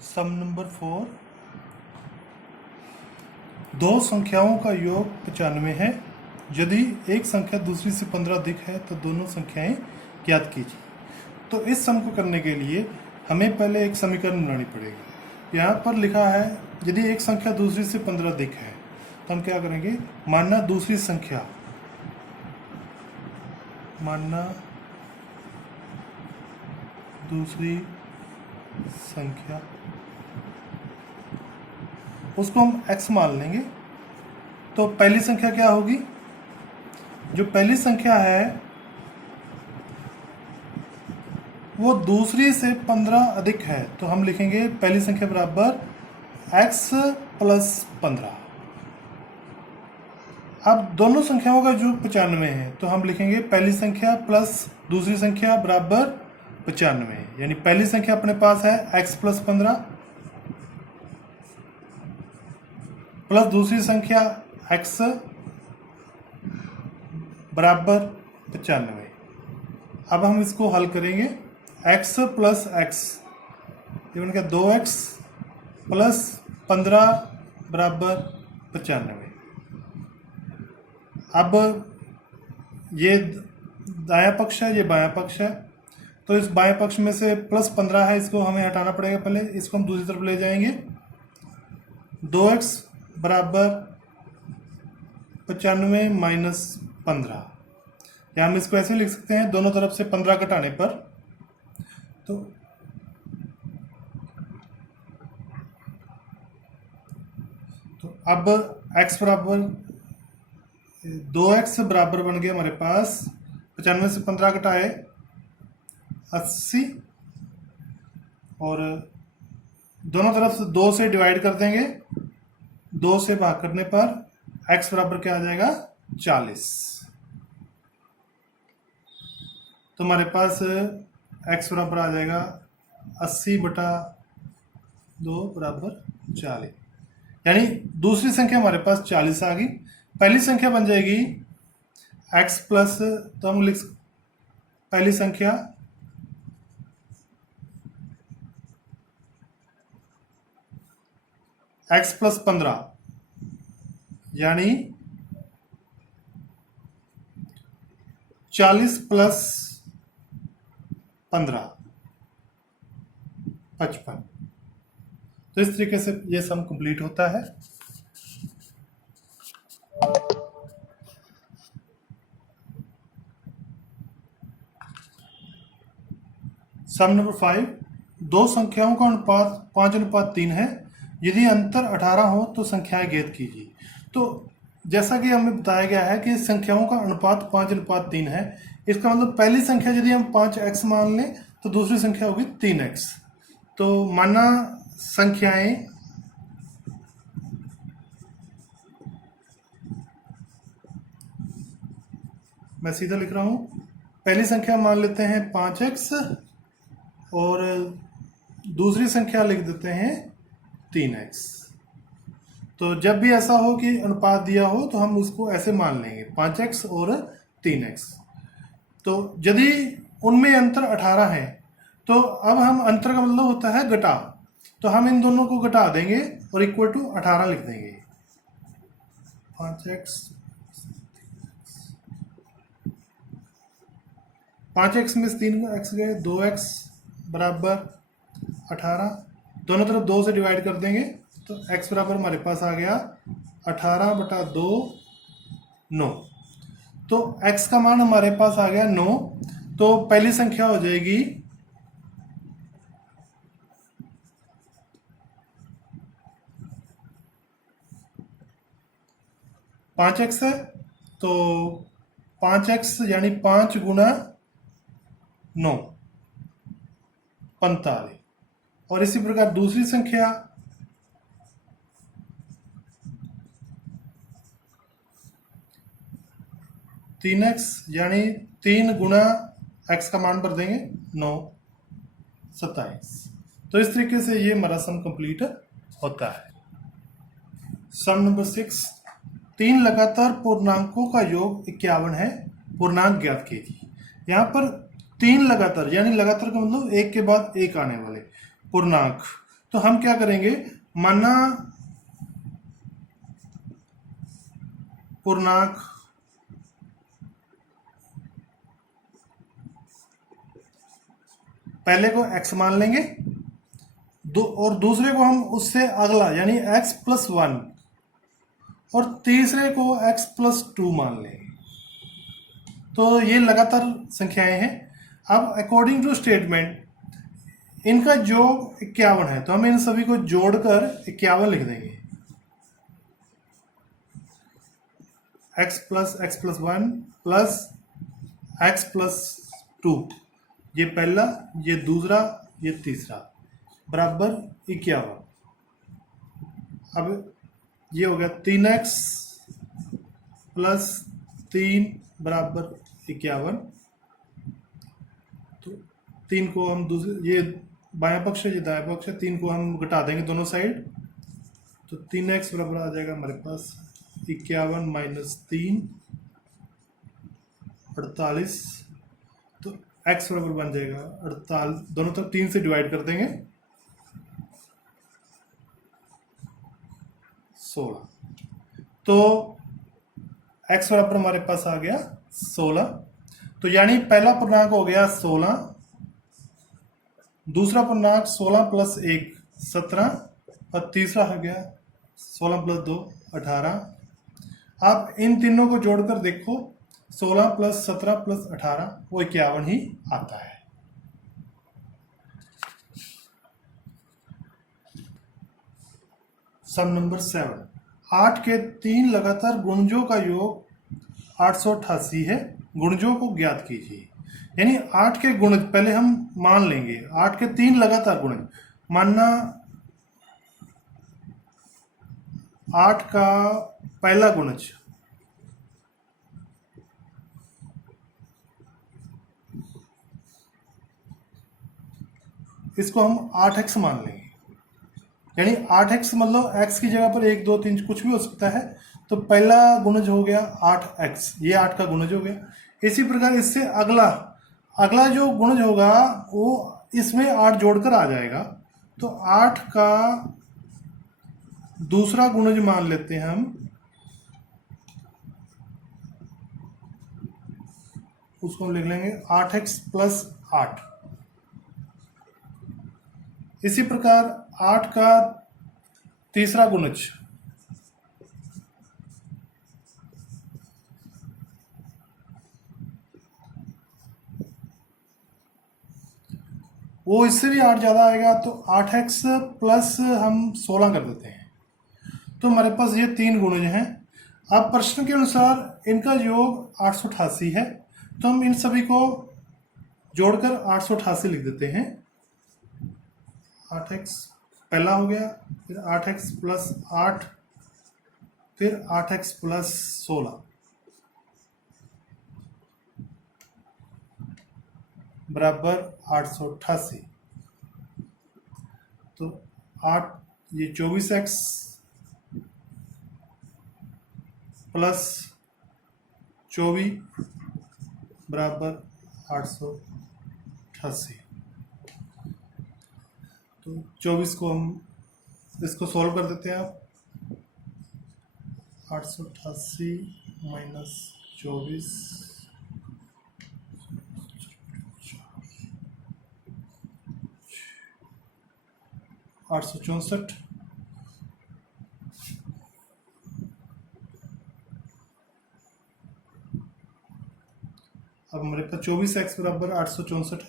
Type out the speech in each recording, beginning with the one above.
सम number 4। दो संख्याओं का योग 95 है। यदि एक संख्या दूसरी से 15 अधिक है तो दोनों संख्याएं ज्ञात कीजिए। तो इस सम को करने के लिए हमें पहले एक समीकरण बनानी पड़ेगी। यहाँ पर लिखा है यदि एक संख्या दूसरी से 15 अधिक है तो हम क्या करेंगे, मानना दूसरी संख्या उसको हम x मान लेंगे। तो पहली संख्या क्या होगी, जो पहली संख्या है वो दूसरी से 15 अधिक है, तो हम लिखेंगे पहली संख्या बराबर x प्लस 15। अब दोनों संख्याओं का योग 95 है, तो हम लिखेंगे पहली संख्या प्लस दूसरी संख्या बराबर 95, यानी पहली संख्या अपने पास है x प्लस 15 प्लस दूसरी संख्या x बराबर 95। अब हम इसको हल करेंगे, x प्लस x ये बन गया 2x प्लस 15 बराबर 95। अब ये दायां पक्ष है, ये बायां पक्ष है, तो इस बाएं पक्ष में से प्लस 15 है, इसको हमें हटाना पड़ेगा। पहले इसको हम दूसरी तरफ ले जाएंगे। 2x बराबर 95 माइनस 15, या हम इसको ऐसे लिख सकते हैं दोनों तरफ से 15 घटाने पर। तो अब x बराबर 2x बराबर बन गया हमारे पास 95 से 15 घटाए 80, और दोनों तरफ से 2 से डिवाइड कर देंगे। 2 से भाग करने पर x बराबर क्या आ जाएगा 40। तो हमारे पास x बराबर आ जाएगा 80/2 बराबर 40, यानी दूसरी संख्या हमारे पास 40 आ गई। पहली संख्या बन जाएगी x प्लस, तो हम लिख पहली संख्या x प्लस 15, यानी 40 प्लस 15 55। तो इस तरीके से ये सम कंप्लीट होता है। सम नंबर 5। दो संख्याओं का अनुपात 5:3 है। यदि अंतर 18 हो तो संख्याएं ज्ञात कीजिए। तो जैसा कि हमें बताया गया है कि संख्याओं का अनुपात 5:3 है, इसका मतलब पहली संख्या यदि हम 5x मान लें तो दूसरी संख्या होगी 3x। तो माना संख्याएं मैं सीधा लिख रहा हूं, पहली संख्या मान लेते हैं 5x और दूसरी संख्या लिख देते हैं 3x। तो जब भी ऐसा हो कि अनुपात दिया हो तो हम उसको ऐसे मान लेंगे 5x और 3x। तो यदि उनमें अंतर 18 है तो अब हम अंतर का मतलब होता है घटा, तो हम इन दोनों को घटा देंगे और इक्वल टू 18 लिख देंगे। 5x में 3x गए, 2x बराबर 18, दोनों तरफ 2 से डिवाइड कर देंगे तो x बराबर हमारे पास आ गया 18/2 9। तो x का मान हमारे पास आ गया 9। तो पहली संख्या हो जाएगी 5x है, तो 5x यानी 5 गुना 9 45। और इसी प्रकार दूसरी संख्या 3x यानी 3 गुना x का मान भर देंगे 9 27। तो इस तरीके से ये हमारा सम कंप्लीट होता है। सम नंबर 6। 3 लगातार पूर्णांकों का योग 51 है, पूर्णांक ज्ञात कीजिए। यहाँ पर 3 लगातार, यानी लगातार का मतलब एक के बाद एक आने वाले पूर्णांक, तो हम क्या करेंगे, माना पूर्णांक पहले को x मान लेंगे, और दूसरे को हम उससे अगला यानी x+1 और तीसरे को x+2 मान लेंगे। तो ये लगातार संख्याएं हैं। अब अकॉर्डिंग टू स्टेटमेंट इनका योग 51 है, तो हम इन सभी को जोड़कर 51 लिख देंगे। x+x+1 प्लस x+2, ये पहला, ये दूसरा, ये तीसरा, बराबर 51। अब ये हो गया 3x + 3 बराबर 51। तो 3 को हम दूसरे, ये बायां पक्ष है, ये दायां पक्ष है, 3 को हम घटा देंगे दोनों साइड, तो 3x बराबर आ जाएगा हमारे पास 51 - 3 48। तो x बराबर बन जाएगा 48, दोनों तरफ 3 से डिवाइड कर देंगे 16। तो x बराबर हमारे पास आ गया 16। तो यानी पहला पूर्णांक हो गया 16, दूसरा पूर्णांक 16 + 1 17, और तीसरा हो गया 16 + 2 18। आप इन तीनों को जोड़कर देखो, 16 + 17 + 18 वो 51 ही आता है। सम नंबर 7, 8 के 3 लगातार गुणजों का योग 888 है, गुणजों को ज्ञात कीजिए। यानी 8 के गुणज पहले हम मान लेंगे, 8 के 3 लगातार गुणज, मानना 8 का पहला गुणज इसको हम 8x मान लेंगे। यानी 8x मतलब x की जगह पर 1 2 3 कुछ भी हो सकता है। तो पहला गुणज हो गया 8x, ये 8 का गुणज हो गया। इसी प्रकार इससे अगला जो गुणज होगा वो इसमें 8 जोड़कर आ जाएगा। तो 8 का दूसरा गुणज मान लेते हैं हम, उसको हम लिख लेंगे 8x + 8। इसी प्रकार 8 का तीसरा गुणज वो इससे भी 8 ज़्यादा आएगा, तो 8x प्लस हम 16 कर देते हैं। तो हमारे पास ये 3 गुणज हैं। अब प्रश्न के अनुसार इनका योग 888 है, तो हम इन सभी को जोड़कर 888 लिख देते हैं। 8x पहला हो गया, फिर 8x + 8, फिर 8x + 16 बराबर 888। तो 8 ये 24x + 24 बराबर 888। तो 24 को हम इसको सॉल्व कर देते हैं। आप 888 - 24 864। अब हमारे पास 24x बराबर 864 है,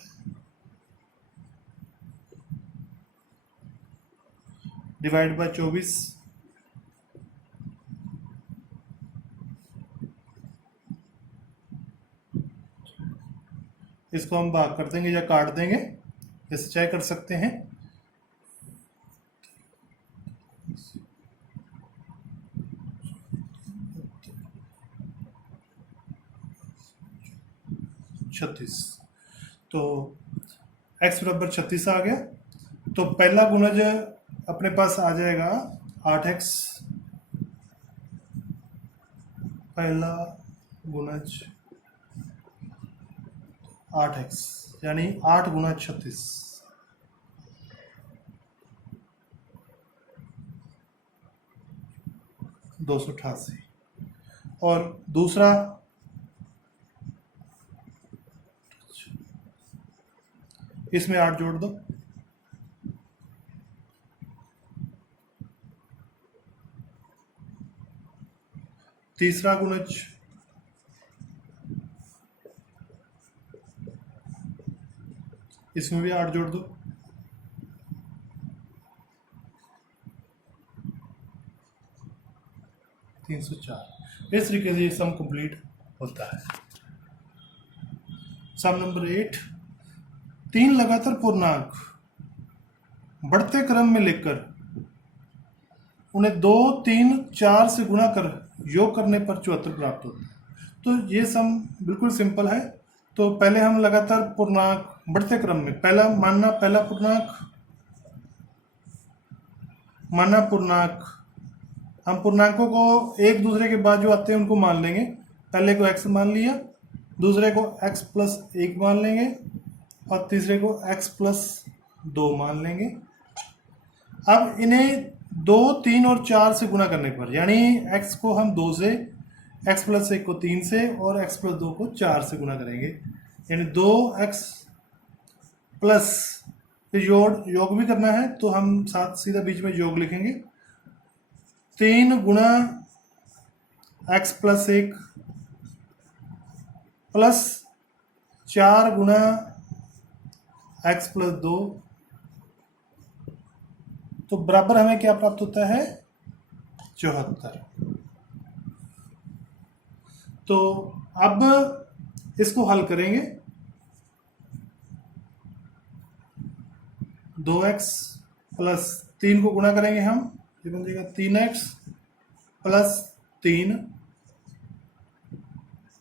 डिवाइड बाय 24। इसको हम भाग कर देंगे या काट देंगे, ऐसे चाहे कर सकते हैं। छत्तीस। तो x बराबर 36 आ गया। तो पहला गुणज अपने पास आ जाएगा 8x, पहला गुणज 8x, यानी 8 × 36 288 और दूसरा इसमें 8 जोड़ दो, तीसरा गुणज इसमें भी 8 जोड़ दो, (304). इस तरीके से ये सम कंप्लीट होता है। सम नंबर 8, 3 लगातार पूर्णांक बढ़ते क्रम में लेकर उन्हें 2, 3, 4 से गुणा कर योग करने पर 74 प्राप्त होता है। तो ये सम बिल्कुल सिंपल है। तो पहले हम लगातार पूर्णांक बढ़ते क्रम में पहला पूर्णांक हम पूर्णांकों को एक दूसरे के बाद जो आते हैं उनको मान लेंगे। पहले को x मान लिया, दूसरे को x प्लस 1 मान लेंगे और तीसरे को x प्लस 2 मान लेंगे। अब इन्हें 2, 3 और 4 से गुणा करने पर, यानी x को हम 2 से, x प्लस 1 को 3 से और x प्लस 2 को 4 से गुणा करेंगे, यानी 2x प्लस, फिर योग भी करना है तो हम साथ सीधा बीच में योग लिखेंगे। 3 गुणा x प्लस 1 प्लस 4 गुणा x प्लस 2, तो बराबर हमें क्या प्राप्त होता है? 74। तो अब इसको हल करेंगे। 2x प्लस 3 को गुणा करेंगे हम, ये बन जाएगा 3x plus 3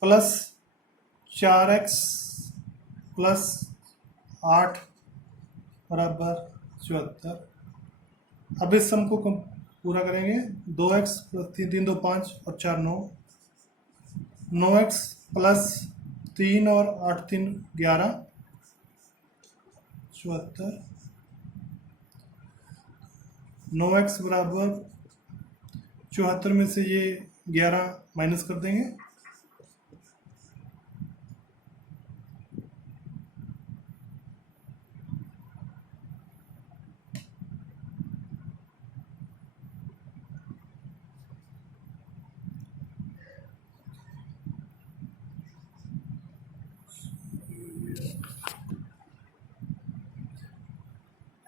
plus 4x plus 8 बराबर 74। अब इस सम को पूरा करेंगे। 2x प्लस 3, 3 2 5 और 4 9, 9x प्लस 3 और 8 3 11, 74। 9x बराबर 74 में से ये 11 माइनस कर देंगे,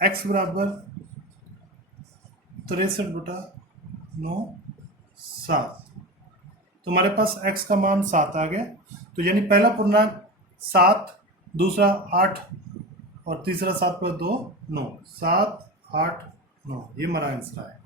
x बराबर 63/9 7। तो हमारे पास x का मान 7 आ गया। तो यानी पहला पूर्णांक 7, दूसरा 8 और तीसरा 7 प्लस 2 9, 7 8 9, ये हमारा आंसर है।